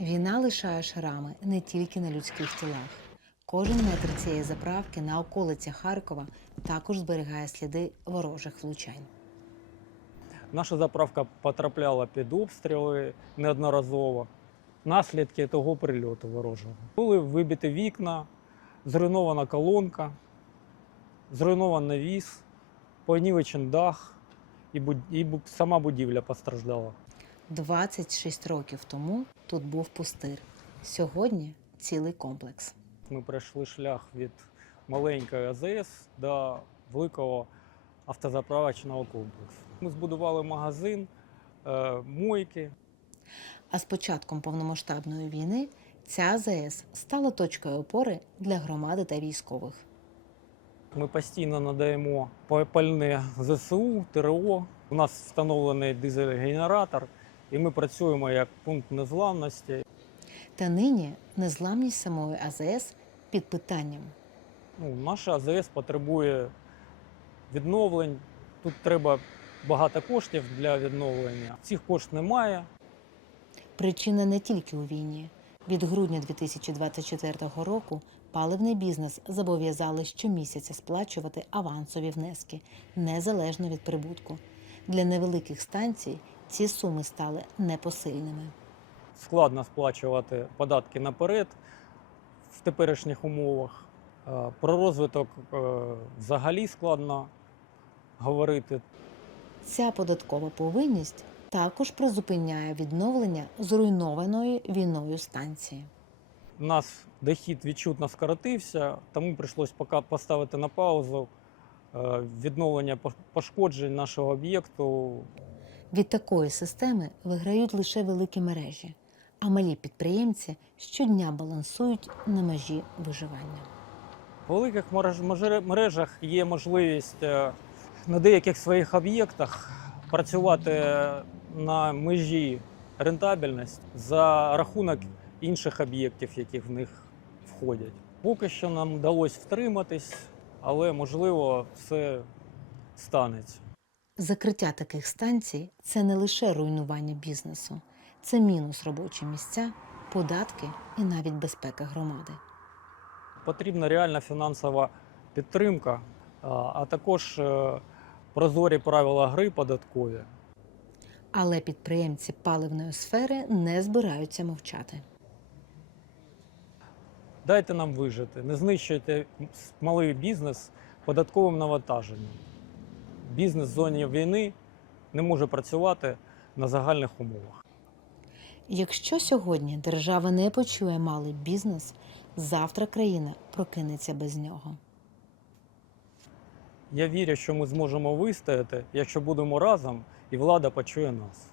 Війна лишає шрами не тільки на людських тілах. Кожен метр цієї заправки на околицях Харкова також зберігає сліди ворожих влучань. Наша заправка потрапляла під обстріли неодноразово. Наслідки того прильоту ворожого. Були вибиті вікна, зруйнована колонка, зруйнований навіс, понівечен дах, і сама будівля постраждала. 26 років тому тут був пустир. Сьогодні цілий комплекс. Ми пройшли шлях від маленької АЗС до великого автозаправочного комплексу. Ми збудували магазин, е, мойки, А з початком повномасштабної війни ця АЗС стала точкою опори для громади та військових. Ми постійно надаємо пальне ЗСУ, ТРО. У нас встановлений дизель-генератор, і ми працюємо як пункт незламності. Та нині незламність самої АЗС під питанням. Ну, наша АЗС потребує відновлень. Тут треба багато коштів для відновлення. Цих коштів немає. Причина не тільки у війні. Від грудня 2024 року паливний бізнес зобов'язали щомісяця сплачувати авансові внески незалежно від прибутку. Для невеликих станцій ці суми стали непосильними. Складно сплачувати податки наперед в теперішніх умовах. Е, Про розвиток е, взагалі складно говорити. Ця податкова повинність також призупиняє відновлення зруйнованої війною станції. У нас дохід відчутно скоротився, тому прийшлось поки поставити на паузу відновлення пошкоджень нашого об'єкту. Від такої системи виграють лише великі мережі, а малі підприємці щодня балансують на межі виживання. В великих мережах є можливість е, на деяких своїх об'єктах працювати на межі рентабельності за рахунок інших об'єктів, які в них входять. Поки що нам вдалося втриматись, але можливо все станеться. Закриття таких станцій це не лише руйнування бізнесу, це мінус робочі місця, податки і навіть безпека громади. Потрібна реальна фінансова підтримка, а також е, прозорі правила гри податкові. Але підприємці паливної сфери не збираються мовчати. Дайте нам вижити, не знищуйте малий бізнес податковим навантаженням. Бізнес в зоні війни не може працювати на загальних умовах. Якщо сьогодні держава не почує малий бізнес, завтра країна прокинеться без нього. Я вірю, що ми зможемо вистояти, якщо будемо разом, і влада почує нас.